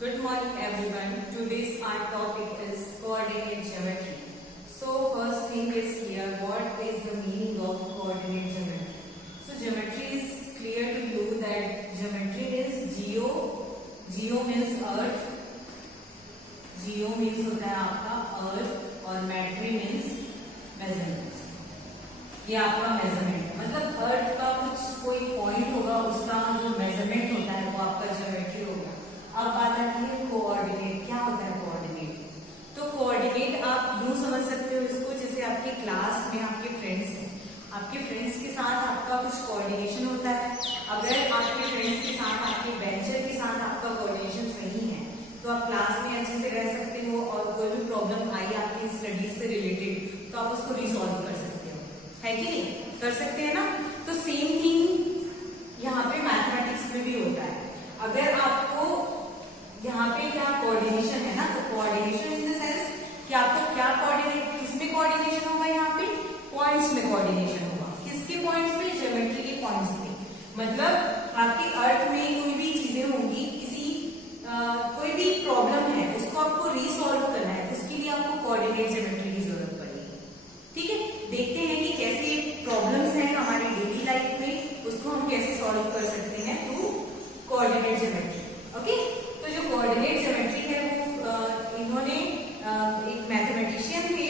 Good morning everyone. Today's our topic is coordinate geometry. So first thing is here, what is the meaning of coordinate geometry? So geometry is clear to you that geometry is geo means earth, geo means होता है आपका earth और metry means measurements. ये आपका measurement मतलब अर्थ का कुछ कोई पॉइंट होगा, उसका जो मेजरमेंट होता है वो आपका ज्योमेट्री होगा. अब बात आती है कोऑर्डिनेट. क्या होता है कोऑर्डिनेट? तो कोऑर्डिनेट आप यूं समझ सकते हो इसको, जैसे आपके क्लास में आपके फ्रेंड्स हैं, आपके फ्रेंड्स के साथ आपका कुछ कोऑर्डिनेशन होता है. अगर आपके फ्रेंड्स के साथ, आपके बेंचर के साथ आपका कोऑर्डिनेशन सही है तो आप क्लास में अच्छे से रह सकते हो और कोई भी प्रॉब्लम आई आपकी स्टडीज से रिलेटेड तो आप उसको रिसॉल्व कर सकते हो, है कि नहीं? कर सकते हैं ना. तो सेम थिंग यहाँ पे मैथमेटिक्स में भी होता है. अगर आपको यहाँ पे क्या कोऑर्डिनेशन है ना, तो कोऑर्डिनेशन इन द सेंस कि आपको क्या कोऑर्डिनेट, किसमें कोऑर्डिनेशन होगा? यहाँ पे पॉइंट्स में कोऑर्डिनेशन होगा. किसके पॉइंट्स पे? ज्योमेट्री के पॉइंट्स पे. मतलब आपके अर्थ में कोई भी चीजें होंगी, किसी कोई भी प्रॉब्लम है उसको आपको रिसॉल्व करना है, उसके लिए आपको कोऑर्डिनेट ज्योमेट्री की जरूरत पड़ेगी. ठीक है, देखते हैं कि कैसे प्रॉब्लम्स हैं हमारी डेली लाइफ में, उसको हम कैसे सॉल्व कर सकते हैं थ्रू कोऑर्डिनेट ज्योमेट्री. ओके, तो जो कोऑर्डिनेट ज्योमेट्री है वो इन्होंने एक मैथमेटिशियन थे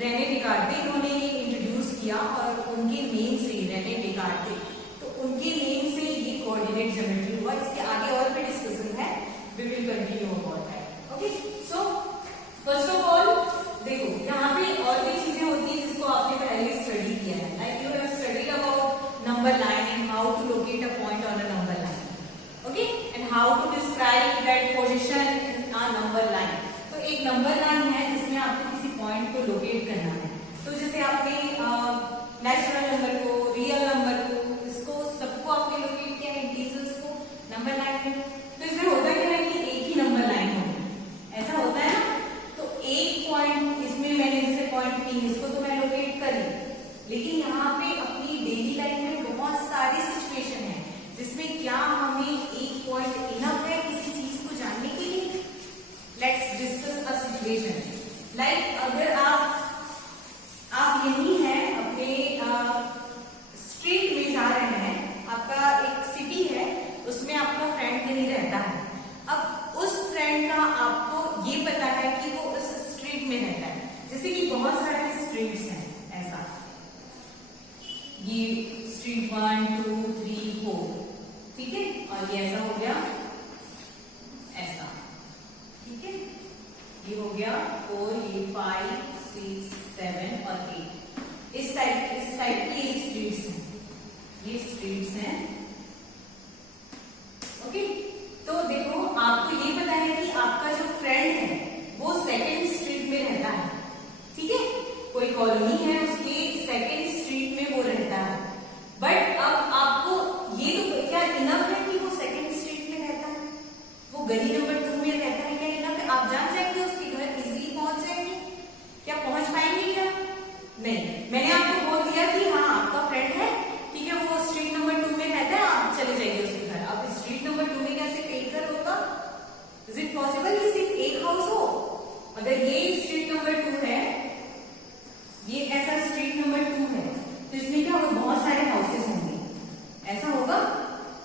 रेने डिकार्टे, इन्होंने इंट्रोड्यूस किया और उनके नेम से रेने डिकार्टे, तो उनके नेम से ये कोऑर्डिनेट ज्योमेट्री हुआ. इसके आगे और भी डिस्कशन है, we will continue about that. Okay, so first of all देखो यहाँ पे और भी चीजें होती है जिसको आपने पहले स्टडी किया है. Like you have studied about number line and how to locate a point on a number line. Okay, and how to describe that position in a number line. तो एक नंबर लाइन है जिसमें आपको किसी point को locate करना है. तो जैसे आपने नेचुरल नंबर को, रियल नंबर को, इसको सबको आपने लोकेट किया, इंटीजर्स को नंबर लाइन में. तो इसमें होता क्या है कि एक ही नंबर लाइन होगी, ऐसा होता है ना. तो एक पॉइंट इसमें मैंने जैसे पॉइंट 3 इसको तो मैं लोकेट करी, लेकिन यहाँ पे अपनी डेली लाइफ में बहुत सारी सिचुएशन है जिसमें क्या हमें एक पॉइंट इनफ है किसी चीज को जानने के लिए. Let's discuss a situation. Like अगर आप यही हैं अपने स्ट्रीट में जा रहे हैं, आपका एक सिटी है, उसमें आपका फ्रेंड कहीं रहता है. अब उस फ्रेंड का आपको ये पता है कि वो उस स्ट्रीट में रहता है. जैसे कि बहुत सारे स्ट्रीट्स हैं ऐसा, ये स्ट्रीट 1 2 3 4, ठीक है, और ये ऐसा हो गया ऐसा, ठीक है, ये हो गया 4, ये 5 6 7 और 8. इस टाइप की स्ट्रीट्स हैं, ये स्ट्रीट्स हैं. ओके, तो देखो आपको ये पता है कि आपका जो फ्रेंड है वो सेकंड स्ट्रीट में रहता है. ठीक है, कोई कॉलोनी है उसके सेकंड स्ट्रीट में वो रहता है. बट अब आपको ये तो क्या इनफ है कि वो सेकंड स्ट्रीट में रहता है, वो गली नंबर 2 में रहता है? क्या इनफ है? आप जान जाएंगे उसके घर, इजीली पहुंच जाएंगे? क्या पहुंच पाएंगे? क्या नहीं. मैंने आपको बोल दिया कि हाँ आपका फ्रेंड है, ठीक है, वो स्ट्रीट नंबर 2 में रहता है, आप चले जाइए उसके घर. अब स्ट्रीट नंबर 2 में क्या सिर्फ एक घर होगा? इज इट पॉसिबल कि सिर्फ एक हाउस हो? अगर ये स्ट्रीट नंबर 2 है, ये ऐसा स्ट्रीट नंबर 2 है, तो इसमें क्या होगा? बहुत सारे हाउसेस होंगे, ऐसा होगा.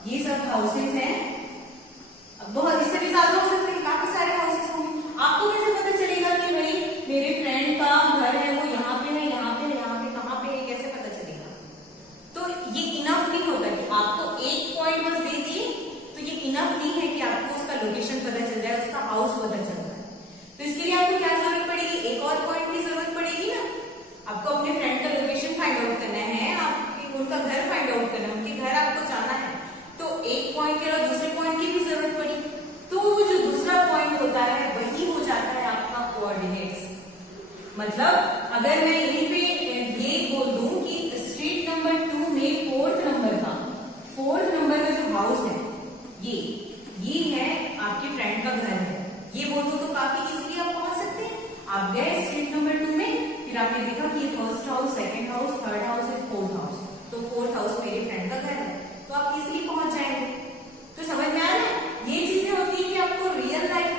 ये सब हाउसेस हैं, अब बहुत इससे भी ज्यादा हो सकते हैं, काफी सारे हाउसेस होंगे. आपको कैसे पता चलेगा कि भाई मेरे फ्रेंड का घर है वो यहाँ पे है, यहाँ पे है, यहाँ पे, कहाँ पे है? कैसे पता चलेगा? तो ये इनफ नहीं होता कि आपको एक पॉइंट बस दे दिए, तो ये इनफ नहीं है कि आपको उसका लोकेशन पता चल जाए, उसका हाउस पता चल जाए. तो इसके लिए आपको क्या जरूरत पड़ेगी? एक और पॉइंट की जरूरत पड़ेगी ना. आपको अपने फ्रेंड का लोकेशन फाइंड आउट करना है, आपके उनका घर फाइंड आउट करना है, उनके घर आपको जाना है, तो एक पॉइंट के अलावा दूसरे पॉइंट की भी जरूरत पड़ी. तो वो जो दूसरा पॉइंट होता है वही हो जाता है आपका कोऑर्डिनेट्स. मतलब अगर मैं यहीं पे ये बोल दूं कि स्ट्रीट नंबर 2 में फोर्थ नंबर का जो हाउस है ये है आपके फ्रेंड का घर है, ये बोल दो तो काफी इजीली आप पहुंच सकते हैं. आप गए स्ट्रीट नंबर 2 में, फिर आपने देखा कि ये first house, second house, third house and fourth house, तो फोर्थ हाउस मेरे फ्रेंड का घर है, तो आप इजीली पहुंच जाएंगे. तो समझ में आया ना? ये चीजें होती है कि आपको रियल लाइफ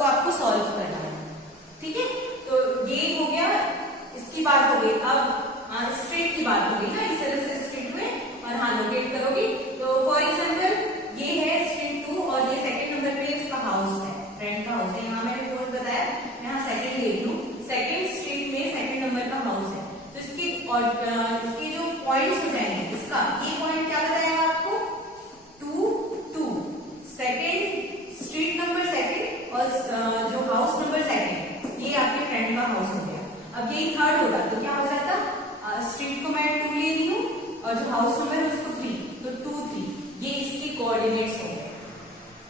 उसको आपको सॉल्व करना है। ठीक है, तो ये हो गया, इसकी बात हो गई। अब स्ट्रेट की बात हो गई ना, इस तरह से स्ट्रेट में और हाँ लोकेट करोगे। तो फॉर एग्जाम्पल ये है स्ट्रीट 2 और ये सेकंड नंबर पे इसका हाउस है, फ्रेंड का हाउस है। यहाँ मैंने फोर्थ बताया, यहाँ सेकंड ले लूं, सेकंड स्ट्रीट में सेकंड नंबर का हाउस है। तो इसके और इसके जो पॉइंट्स हो जाएंगे, इसका ये पॉइंट क्या बताया आपको, 2 2, सेकंड स्ट्रीट नंबर सेकंड और जो हाउस नंबर सेकंड, ये आपके फ्रेंड का हाउस हो गया। अब ये थर्ड होगा तो क्या हो जाता, स्ट्रीट को मैं 2 ले रही हूँ और जो हाउस नंबर है उसको 3, तो 2 3, ये इसके कोऑर्डिनेट्स हो गए।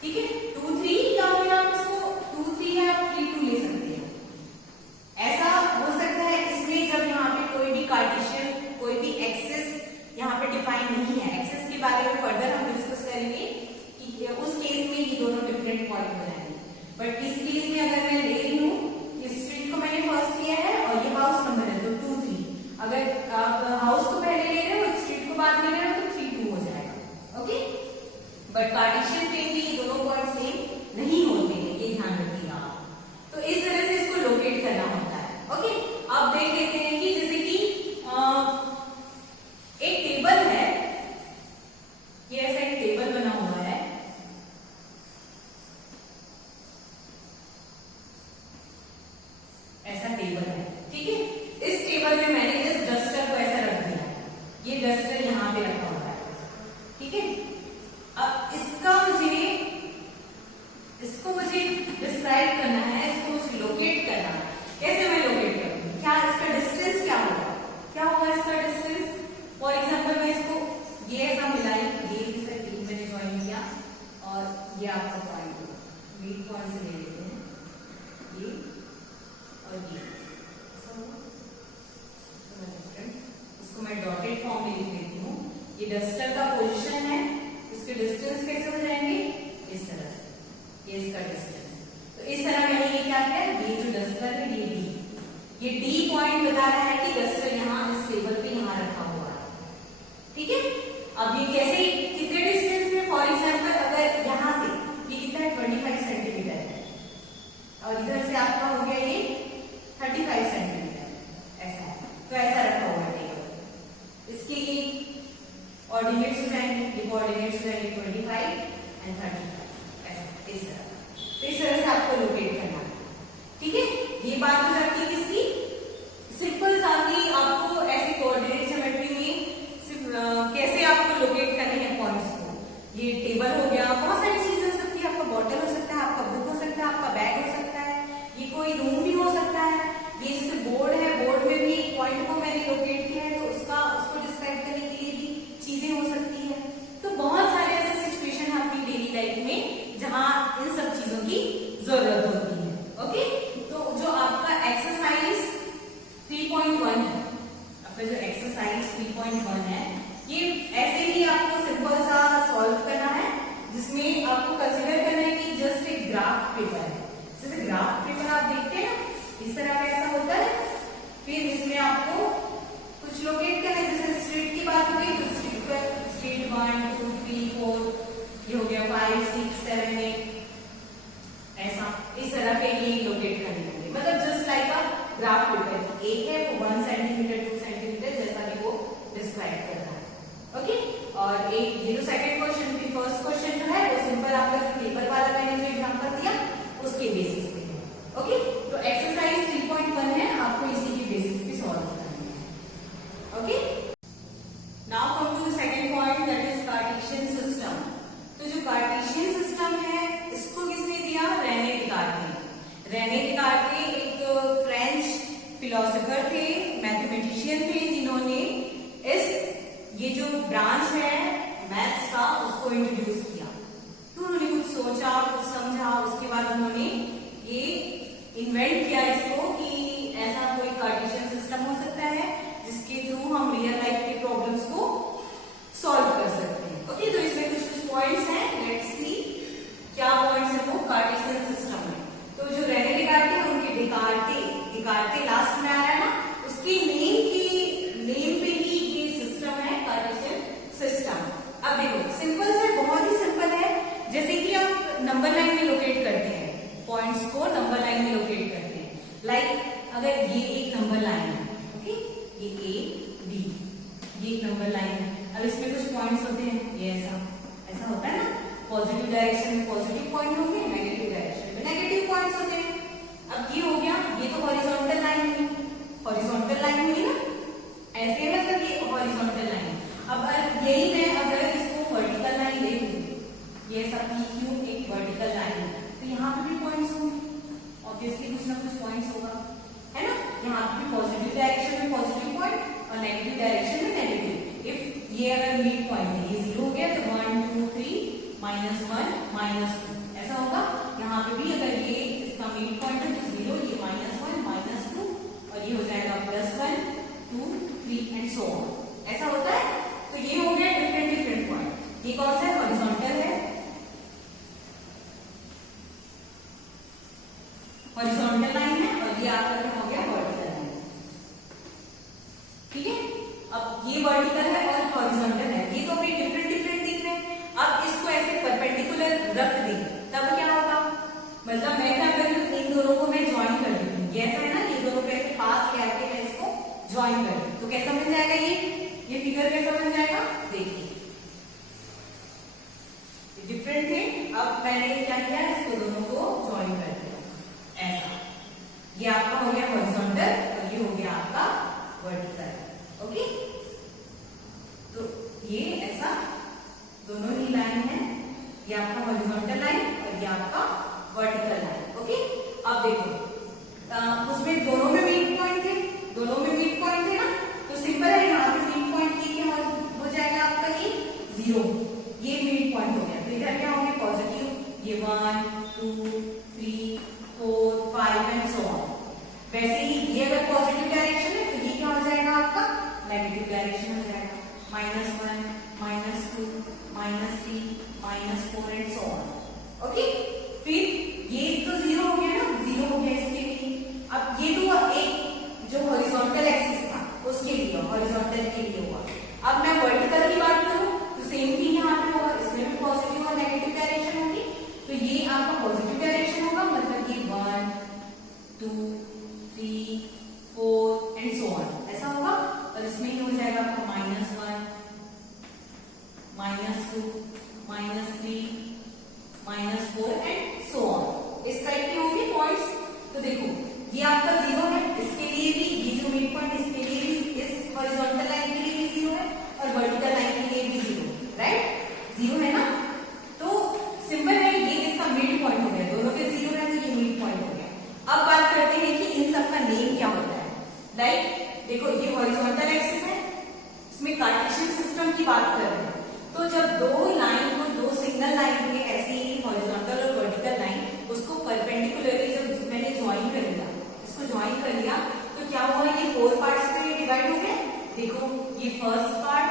ठीक है, 2 3 या फिर आप इसको 2 3 है, आप 3 2 ले सकते हैं। ऐसा हो सकता है इसमें जब यहाँ पे कोई भी कार्टेशियन, कोई भी एक्सिस यहाँ पे डिफाइन नहीं है। एक्सिस के बारे में फर्दर हम डिस्कस करेंगे कि उस केस में ये दोनों डिफरेंट पॉइंट हो जाएंगे। बट इस केस में अगर मैं ले रही हूँ, इस स्ट्रीट को मैंने फर्स्ट लिया है और ये हाउस नंबर है तो 2 3, अगर आप हाउस को पहले ले रहे हो, स्ट्रीट को बाद में ले रहे हो तो 3 2 हो जाएगा। ओके, बट कार्टेशियन प्लेन में ये दोनों पॉइंट सेम नहीं होते हैं, ये ध्यान रखिएगा आप। तो इस तरह से इसको लोकेट करना होता है। ओके, अब देख लेते हैं कि जैसे कि एक टेबल है, ये ऐसा एक टेबल बना हुआ है, ऐसा टेबल है। ठीक है, इस टेबल में मैंने इस डस्टर को ऐसा रख दिया है, ये डस्टर यहाँ पे रखा हुआ है। ठीक है, अब इसको मुझे डिस्क्राइब करना है, इसको मुझे लोकेट करना है। कैसे मैं लोकेट करूंगी, क्या इसका डिस्टेंस क्या होगा, क्या होगा इसका डिस्टेंस। फॉर एग्जाम्पल मैं इसको ये ऐसा मिलाई, ये मैंने ज्वाइन किया और ये आपका पॉइंट होगा, मीड पॉइंट से ले लेते हैं ये और ये, इसको मैं डॉटेड फॉर्म में लिख देती हूँ। ये डस्टर का पोजीशन है, इसके डिस्टेंस कैसे हो जाएंगे, इस तरह से, ये इसका डिस्टेंस। तो इस तरह मैंने ये क्या किया, ये जो डस्टर है ये डी पॉइंट बता रहा है कि डस्टर यहाँ इस टेबल पे यहाँ रखा हुआ है। ठीक है, अब ये कैसे, कितने डिस्टेंस में, फॉर एग्जाम्पल अगर यहाँ से ये कितना है 25 सेंटीमीटर है और इधर से आपका हो गया ये 35 सेंटीमीटर, ऐसा है, तो ऐसा रखा हुआ है टेबल। इसके ये ऑर्डिनेट्स हो जाएंगे, ये कोऑर्डिनेट्स हो जाएंगे 25 एंड 35, ऐसा इस तरह। तो इस तरह से आपको लोकेट करना है। ठीक है, ये बात हो जाती है किसकी, सिंपल सा कि आपको ऐसे कोऑर्डिनेट ज्योमेट्री में सिर्फ कैसे आपको लोकेट करने हैं पॉइंट्स को। ये टेबल हो गया, बहुत सारी चीजें हो सकती है, आपका बॉटल हो सकता है, आपका बुक हो सकता है, आपका बैग हो सकता है, ये कोई रूम भी हो सकता है। ये जैसे बोर्ड है, बोर्ड में भी पॉइंट को मैंने लोकेट किया है तो उसको डिस्क्राइब करने के लिए भी चीजें हो सकती है। तो बहुत सारे ऐसे सिचुएशन है अपनी डेली लाइफ में जहां इन सब चीजों की जरूरत होती है। ओके, तो जो आपका एक्सरसाइज 3.1 है, आपका जो एक्सरसाइज 3.1 है, ये ऐसे ही आपको सिंपल सा सॉल्व करना है, जिसमें आपको कंसीडर करना है कि जस्ट एक ग्राफ पेपर है। जैसे ग्राफ पेपर आप देखते हैं ना, इस तरह का ऐसा होता है। फिर इसमें आपको कुछ लोकेट करना है, जैसे स्ट्रीट की बात हो गई तो स्ट्रीट पर स्ट्रीट 1 2 3 4 ये हो गया 5 6 7 8, ऐसा इस तरह के ये लोकेट करने होंगे। मतलब just like a graph paper, एक है वो 1 सेंटीमीटर 2 सेंटीमीटर जैसा कि वो डिस्क्राइब कर रहा है। ओके, और एक ये जो सेकंड क्वेश्चन, फर्स्ट क्वेश्चन जो है वो सिंपल आपका जो पेपर वाला मैंने जो एग्जांपल दिया उसके बेसिस पे है। ओके, तो एक्सरसाइज 3.1 है, आपको इसी के बेसिस पे सॉल्व करना है। Okay, now come to the second point, that is Cartesian system. तो जो कार्टेशियन सिस्टम है इसको किसने दिया, रेने डिकार्ट ने। रेने डिकार्ट एक फ्रेंच फिलोसोफर थे, मैथमेटिशियन थे, जिन्होंने ये जो ब्रांच है मैथ्स का उसको इंट्रोड्यूस किया। तो उन्होंने कुछ सोचा, कुछ समझा, उसके बाद उन्होंने ये इन्वेंट किया इसको कि ऐसा कोई कार्टेशियन सिस्टम हो सकता है जिसके थ्रू हम रियल लाइफ के प्रॉब्लम्स को सॉल्व कर सकते हैं। ओके, तो इसमें कुछ पॉइंट्स हैं, लेट्स सी क्या पॉइंट्स है वो कार्टेशियन सिस्टम में। तो जो रेने डिकार्टे हैं उनके डिकार्टे लास्ट में आ रहा है ना, उसकी नेम पे ही ये सिस्टम है कार्टेशियन सिस्टम। अब देखो सिंपल से, बहुत ही सिंपल है, जैसे कि आप नंबर लाइन में लोकेट करते हैं पॉइंट्स को नंबर लाइन में लोकेट करते हैं। लाइक अगर ये एक नंबर लाइन है, ओके, ये ए बी, ये एक नंबर लाइन है। अब इसमें कुछ पॉइंट्स होते हैं, ये ऐसा होता है ना, पॉजिटिव डायरेक्शन में पॉजिटिव पॉइंट होंगे, नेगेटिव डायरेक्शन में नेगेटिव पॉइंट्स होते हैं। अब ये हो गया, ये तो हॉरिजॉन्टल लाइन हुई, हॉरिजॉन्टल लाइन हुई ना, ऐसे मतलब ये हॉरिजॉन्टल लाइन। अब यही मैं अगर इसको वर्टिकल लाइन ले लूं, ये सब पी क्यू एक वर्टिकल लाइन है, तो यहाँ पे भी पॉइंट्स होंगे, ऑब्वियसली कुछ ना कुछ पॉइंट्स होगा, है ना। यहाँ पे भी पॉजिटिव डायरेक्शन में पॉजिटिव पॉइंट और नेगेटिव डायरेक्शन में नेगेटिव। इफ ये अगर मिड पॉइंट है, ये 0 हो गया तो 1 2 3 -1 -2 ऐसा होगा। यहाँ पे भी अगर ये इसका मिड पॉइंट है तो 0, ये -1 -2 और ये हो जाएगा +1 2 3 एंड सो ऑन, ऐसा होता है। तो ये हो गया डिफरेंट पॉइंट। ये कौन सा है, हॉरिजॉन्टल है, हॉरिजॉन्टल लाइन है, और ये आपका क्या हो गया, वर्टिकल लाइन। ठीक है, अब ये वर्टिकल है और हॉरिजॉन्टल है, ये तो अभी डिफरेंट दिख रहे हैं। अब इसको ऐसे परपेंडिकुलर रख दें तब क्या होगा, मतलब मैं क्या कर रही हूँ, इन दोनों को मैं ज्वाइन कर रही हूँ, ये ऐसा है ना, ये दोनों को ऐसे पास करके मैं इसको ज्वाइन कर रही हूँ, तो कैसा बन जाएगा ये फिगर कैसा बन जाएगा, देखिए डिफरेंट है। अब मैंने क्या किया, इसको दोनों को ज्वाइन कर दिया ऐसा, ये आपका हो गया हॉरिजॉन्टल और ये हो गया आपका वर्टिकल। ओके, तो ये ऐसा दोनों ही लाइन है, ये आपका हॉरिजॉन्टल लाइन और ये आपका वर्टिकल लाइन। ओके, अब देखो उसमें दोनों में मिड पॉइंट थे, दोनों में मिड पॉइंट थे ना, तो सिंपल है, यहाँ पे मिड पॉइंट ये क्या हो जाएगा आपका, ये 0, ये मिड पॉइंट हो गया। तो इधर क्या होंगे, पॉजिटिव, ये 1 2 3 4 5 एंड सो ऑन। वैसे ही ये अगर पॉजिटिव डायरेक्शन है तो ये क्या हो जाएगा आपका, नेगेटिव डायरेक्शन हो जाएगा, -1 -2 -3 -4 एंड सो ऑन। ओके, फिर ये तो 0 हो गया ना, 0 हो गया इसके लिए। अब ये तो एक जो हॉरिजॉन्टल एक्सिस था उसके लिए, हॉरिजॉन्टल के लिए हुआ। अब मैं वर्टिकल की बात करूं तो सेम ही यहाँ पे होगा, इसमें भी पॉजिटिव और नेगेटिव डायरेक्शन होगी। तो ये आपका पॉजिटिव डायरेक्शन होगा, मतलब ये 1 2 3 4 एंड सो ऑन ऐसा होगा। और इसमें ये हो जाएगा आपका -1 -2 -3 -4 एंड सो ऑन, इस टाइप के होंगे पॉइंट्स। तो देखो ये आपका 0 है, इसके लिए भी ये जो मिड पॉइंट इसके लिए भी, इस हॉरिजॉन्टल लाइन के लिए भी 0 है और वर्टिकल लाइन के लिए भी 0, राइट, 0 है ना। तो सिंपल है, ये इसका मिड पॉइंट हो गया, दोनों के 0 है तो ये मिड पॉइंट हो गया। अब बात करते हैं कि इन सब का नेम क्या होता है। लाइक देखो ये हॉरिजॉन्टल एक्सिस है, इसमें कार्टेशियन सिस्टम की बात कर रहे हैं, तो जब दो लाइन को, दो सिग्नल लाइन में ऐसी हॉरिजॉन्टल और वर्टिकल लाइन, उसको परपेंडिकुलरली जब मैंने ज्वाइन कर लिया, इसको ज्वाइन कर लिया, तो क्या हुआ, ये 4 पार्ट्स में डिवाइड हो गए। देखो ये फर्स्ट पार्ट,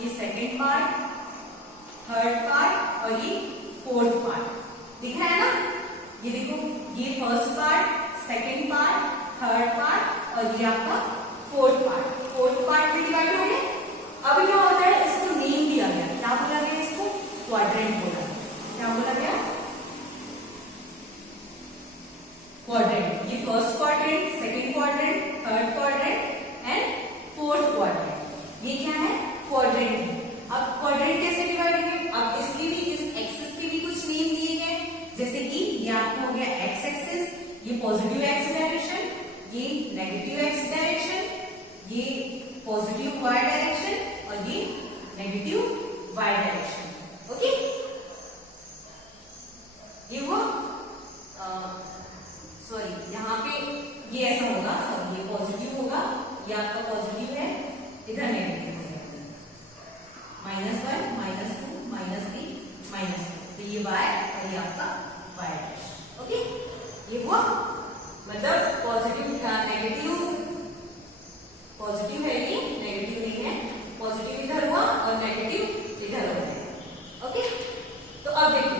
ये सेकंड पार्ट, थर्ड पार्ट और ये फोर्थ पार्ट दिख रहा है ना। ये देखो ये first part, second part, third part और ये आपका फोर्थ पार्ट में डिवाइड हो गए। अब क्या होता है, इसको नेम दिया गया, क्या बोला गया, इसको क्वाड्रेंट बोला, क्या बोला गया, क्वाड्रेंट। ये first quadrant, second quadrant, third quadrant and fourth quadrant, ये क्या है, क्वाड्रेंट है। अब क्वाड्रेंट कैसे डिवाइड होंगे, अब इसके भी, इस एक्सिस के भी कुछ नेम दिए गए, जैसे कि ये आपको हो गया एक्स एक्सिस, ये पॉजिटिव एक्स डायरेक्शन, ये नेगेटिव एक्स डायरेक्शन, ये पॉजिटिव वाई डायरेक्शन और ये नेगेटिव वाई डायरेक्शन। ओके, ये हुआ, सॉरी यहाँ पे ये ऐसा होगा, सॉरी ये पॉजिटिव होगा, ये आपका पॉजिटिव है, इधर नेगेटिव है, -1 -2 -3 -4, तो ये y और ये आपका y डैश। ओके, ये हुआ, मतलब पॉजिटिव नेगेटिव, पॉजिटिव है ये, नेगेटिव नहीं है, पॉजिटिव इधर हुआ और नेगेटिव इधर हो गया। ओके, तो अब देखो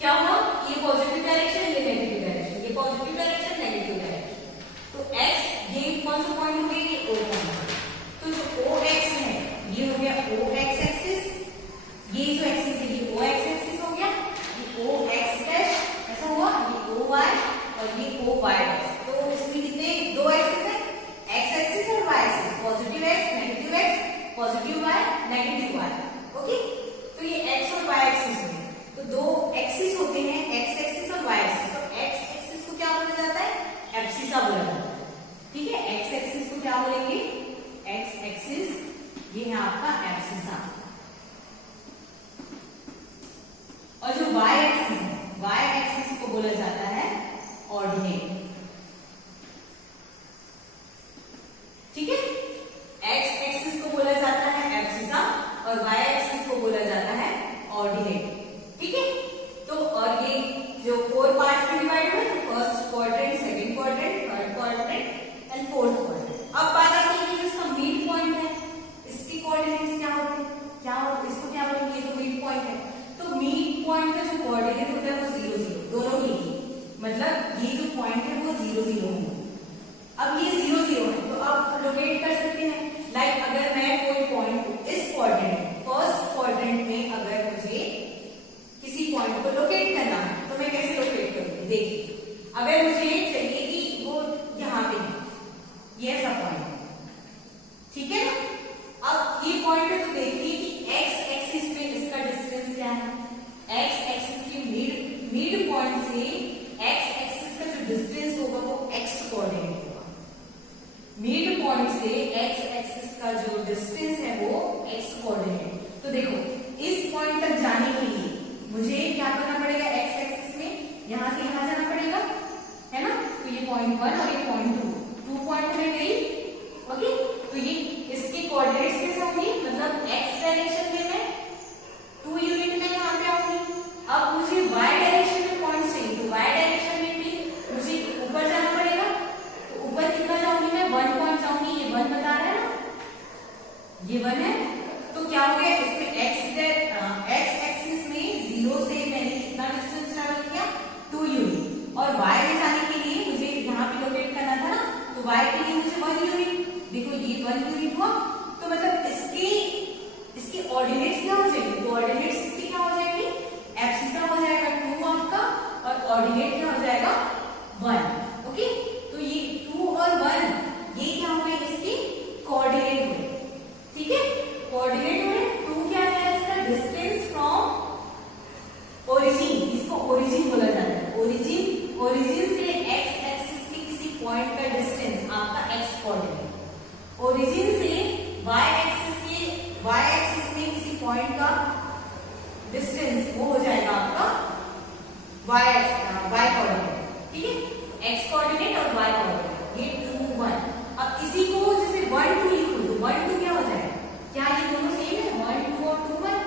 क्या हुआ, ये पॉजिटिव डायरेक्शन, ये नेगेटिव डायरेक्शन, ये पॉजिटिव डायरेक्शन, नेगेटिव डायरेक्शन, तो x ये कौन सा पॉइंट हो गया, ये O पॉइंट। तो जो OX है ये हो गया OX एक्सिस, ये जो एक्सिस है ये OX एक्सिस हो गया, ये OX डैश ऐसा हुआ, ये देखिए अगर मुझे चाहिए कि वो यहाँ पे है, ये ऐसा पॉइंट है, ठीक है ना। अब ये पॉइंट है तो देखिए कि एक्स एक्सिस पे इसका डिस्टेंस क्या है। एक्स एक्सिस के मिड पॉइंट से एक्स एक्सिस का जो डिस्टेंस होगा वो एक्स कोऑर्डिनेट होगा। मिड पॉइंट से एक्स एक्सिस का जो डिस्टेंस है वो एक्स कोऑर्डिनेट। तो देखो इस पॉइंट तक जाने के लिए मुझे क्या करना पड़ेगा, एक्स एक्सिस में यहां से यहां जाना पड़ेगा, है ना। तो ये पॉइंट 1 और ये पॉइंट 2 पॉइंट में गई, ओके। तो ये इसके कोऑर्डिनेट्स कैसे होंगे, मतलब एक्स डायरेक्शन में मैं 2 यूनिट में यहाँ पे आऊंगी। अब मुझे वाई डायरेक्शन में पॉइंट चाहिए, तो वाई डायरेक्शन में भी मुझे ऊपर जाना पड़ेगा। तो ऊपर कितना जाऊंगी मैं, 1 पॉइंट जाऊंगी। ये 1 बता रहा है ना, ये 1 है। तो क्या हो गया इसमें एक्स एक्सिस में 0 से मैंने कितना डिस्टेंस ट्रेवल किया, 2 यूनिट। और y में जाने के लिए मुझे यहाँ पे लोकेट करना था ना, तो y के लिए मुझे 1 यूनिट। देखो ये 1 यूनिट हुआ। तो मतलब इसके ऑर्डिनेट्स क्या हो जाएंगे, कोऑर्डिनेट्स इसके क्या हो जाएंगे, एब्सिसा हो जाएगा 2 आपका, और ऑर्डिनेट क्या हो जाएगा 1, ओके। तो ये 2 और 1 ये क्या हुए, इसके कोऑर्डिनेट हुए, ठीक है। कोऑर्डिनेट हुए। 2 क्या है इसका डिस्टेंस फ्रॉम ओरिजिन, इसको ओरिजिन बोला जाता है। ओरिजिन से एक्स एक्सिस के किसी पॉइंट का डिस्टेंस आपका एक्स कोऑर्डिनेट। ओरिजिन से वाई एक्सिस में किसी पॉइंट का डिस्टेंस वो हो जाएगा आपका वाई कोऑर्डिनेट, ठीक है। एक्स कोऑर्डिनेट और वाई कोऑर्डिनेट, ये 2 1। अब इसी को जैसे 1 2 लिखो तो 1 2 क्या हो जाएगा, क्या ये दोनों सेम है, 1 2 और 2 1,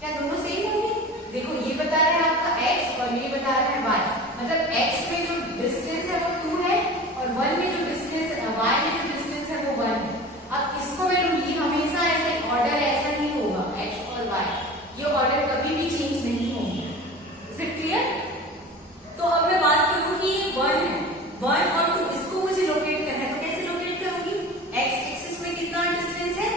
क्या दोनों सेम होंगे। देखो ये बता रहा है आपका x और ये बता रहा है y, मतलब x में जो डिस्टेंस है वो 2 है और 1 में जो डिस्टेंस y में जो डिस्टेंस है वो 1 है। अब इसको मैं लूंगी, हमेशा ऐसे ऑर्डर ऐसा नहीं होगा, x और y ये ऑर्डर कभी भी चेंज नहीं होंगे। Is it clear. तो अब मैं बात करूं कि ये 1 और 2 इसको मुझे लोकेट करना है, तो कैसे लोकेट करूंगी, x एक्सिस में कितना डिस्टेंस है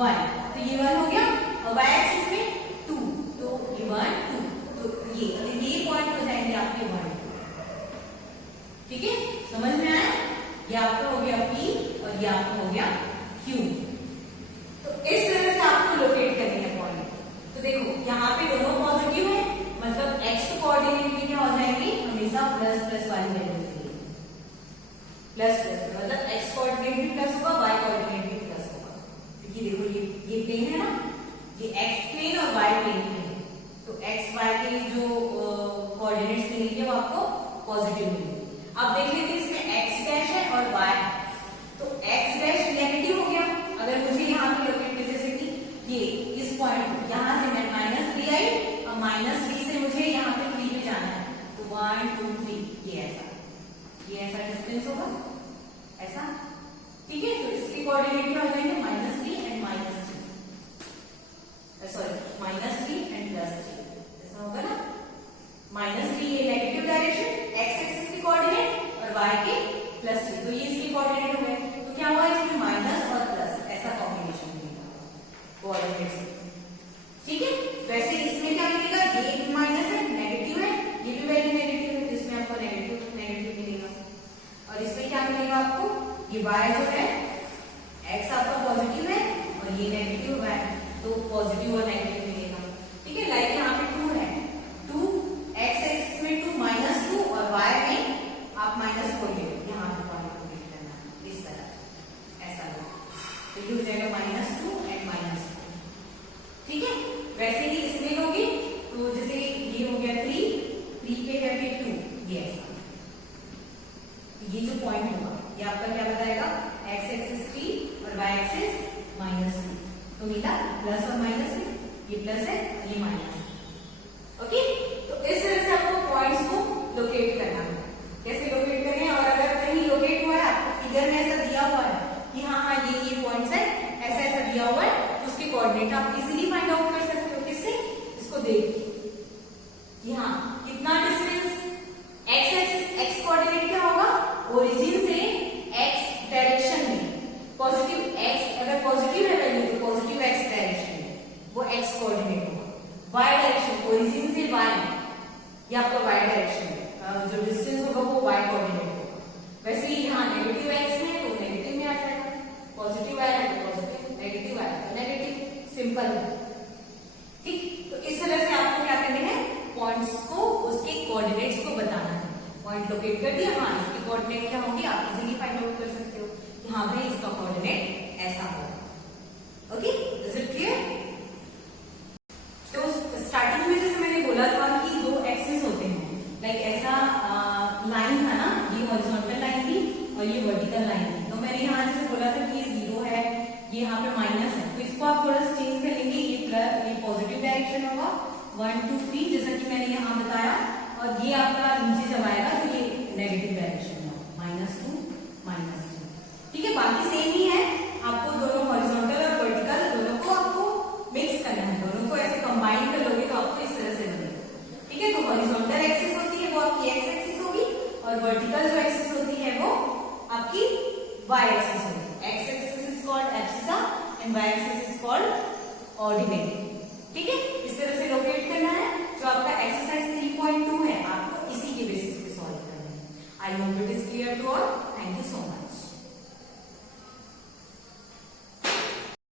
1, तो ये 1 हो गया, और y एक्सिस में 2, तो ये 1 2, तो ये पॉइंट हो जाएंगे आपके 1 ठीक है, समझ में आया। ये आपका हो गया P और ये आपका हो गया Q। तो इस तरह से आपको लोकेट करनी है पॉइंट। तो देखो यहाँ पे दोनों पॉजिटिव है, मतलब x कोऑर्डिनेट भी क्या हो जाएंगे, हमेशा प्लस प्लस वाली वैल्यू देंगे, प्लस प्लस, मतलब x कोऑर्डिनेट भी प्लस होगा, y कोऑर्डिनेट भी प्लस होगा, क्योंकि देखो ये प्लेन है ना, ये x प्लेन और y प्लेन है, तो x y के जो कोऑर्डिनेट्स मिलेंगे वो आपको पॉजिटिव मिलेंगे। अब देख लेते हैं इसमें x डैश है और y है, तो x डैश नेगेटिव हो गया। अगर मुझे यहाँ पे लोकेट कर, जैसे कि ये इस पॉइंट यहाँ से मैं -3 आई और -3 से मुझे यहाँ पे 3 पे जाना है, तो 1 2 3 ये ऐसा डिस्टेंस होगा, ऐसा, ठीक है। तो इसके कोऑर्डिनेट क्या हो जाएंगे, -3 एंड -3, सॉरी -3 एंड +3, ऐसा होगा ना। -3 ये नेगेटिव डायरेक्शन, x एक्सिस की कोऑर्डिनेट और y के +3, तो ये इसकी कोऑर्डिनेट हो गए। तो क्या हुआ, इसमें माइनस और प्लस ऐसा कॉम्बिनेशन मिलेगा कोऑर्डिनेट्स, ठीक है। वैसे इसमें क्या मिलेगा, ये भी माइनस है, नेगेटिव है, ये भी वैल्यू नेगेटिव है, तो इसमें आपको नेगेटिव मिलेगा। और इसमें क्या मिलेगा आपको, ये y जो है, x आपका पॉजिटिव है और ये नेगेटिव है, तो पॉजिटिव और नेगेटिव मिलेगा, ठीक है। लाइक यहाँ पे 2 है, 2 x एक्सिस में 2 -2 और y में आप -4 ले, यहाँ पे पॉइंट को लिख लेना इस तरह, ऐसा हो, तो ये हो जाएगा -2 एंड -2, ठीक है। वैसे ही इसमें लोगे तो जैसे ये हो गया 3 पे है फिर 2, ये ऐसा, ये जो पॉइंट होगा ये आपका क्या बताएगा, x एक्सिस 3 और y एक्सिस -2, तो मिला प्लस और माइनस में, ये प्लस है ये माइनस है, ओके। तो इस तरह से आपको पॉइंट्स को लोकेट करना है, कैसे लोकेट करें। और अगर कहीं लोकेट हुआ है, आपको फिगर में ऐसा दिया हुआ है कि हाँ ये पॉइंट्स है, ऐसा दिया हुआ है, तो उसके कोऑर्डिनेट आप इजीली फाइंड आउट कर सकते हो, किससे, इसको देख कि हाँ कितना distance, x axis, x coordinate क्या होगा, ओरिजिन से x डायरेक्शन में पॉजिटिव x, अगर पॉजिटिव है वैल्यू तो पॉजिटिव x डायरेक्शन में वो x कोऑर्डिनेट होगा, y डायरेक्शन ओरिजिन से y, ये आपका y डायरेक्शन है, जो डिस्टेंस होगा वो y कोऑर्डिनेट होगा। वैसे ही यहाँ नेगेटिव x है तो नेगेटिव में आ जाएगा, पॉजिटिव y है तो पॉजिटिव, नेगेटिव y तो नेगेटिव, सिंपल है। ठीक, तो इस तरह से आपको क्या करने हैं, पॉइंट्स को उसके कोऑर्डिनेट्स को बताना है। पॉइंट लोकेट कर दिया, हाँ इसके कोऑर्डिनेट क्या होंगे आप इजीली फाइंड आउट कर सकते हो कि हाँ भाई इसका कोऑर्डिनेट ऐसा होगा। Okay, is it clear? तो स्टार्टिंग में जैसे मैंने बोला था कि दो एक्सिस होते हैं, लाइक ऐसा लाइन था ना, ये हॉरिजॉन्टल लाइन थी और ये वर्टिकल लाइन थी। तो मैंने यहाँ जैसे बोला था कि ये 0 है, ये यहाँ पे माइनस है, तो इसको आप थोड़ा सा चेंज कर लेंगे, ये प्लस, ये पॉजिटिव डायरेक्शन होगा 1 2 3 जैसा कि मैंने यहाँ बताया, और ये आपका नीचे जब आएगा तो ये नेगेटिव डायरेक्शन होगा -2 -2। ठीक है, बाकी सेम ही है, आपको दोनों हॉरिजॉन्टल और वर्टिकल दोनों को आपको मिक्स करना है, दोनों को ऐसे कंबाइन कर लोगे तो आपको इस तरह से मिलेगा। ठीक है, तो हॉरिजॉन्टल एक्सिस होती है वो आपकी एक्स एक्सिस होगी, और वर्टिकल जो एक्सिस होती है वो आपकी वाई एक्सिस होगी। X axis is called abscissa and Y axis is called ordinate. ठीक है, इस तरह से लोकेट करना है। जो आपका एक्सरसाइज 3.2 है आपको इसी के बेसिस पे सॉल्व करना है। I hope it is clear to all.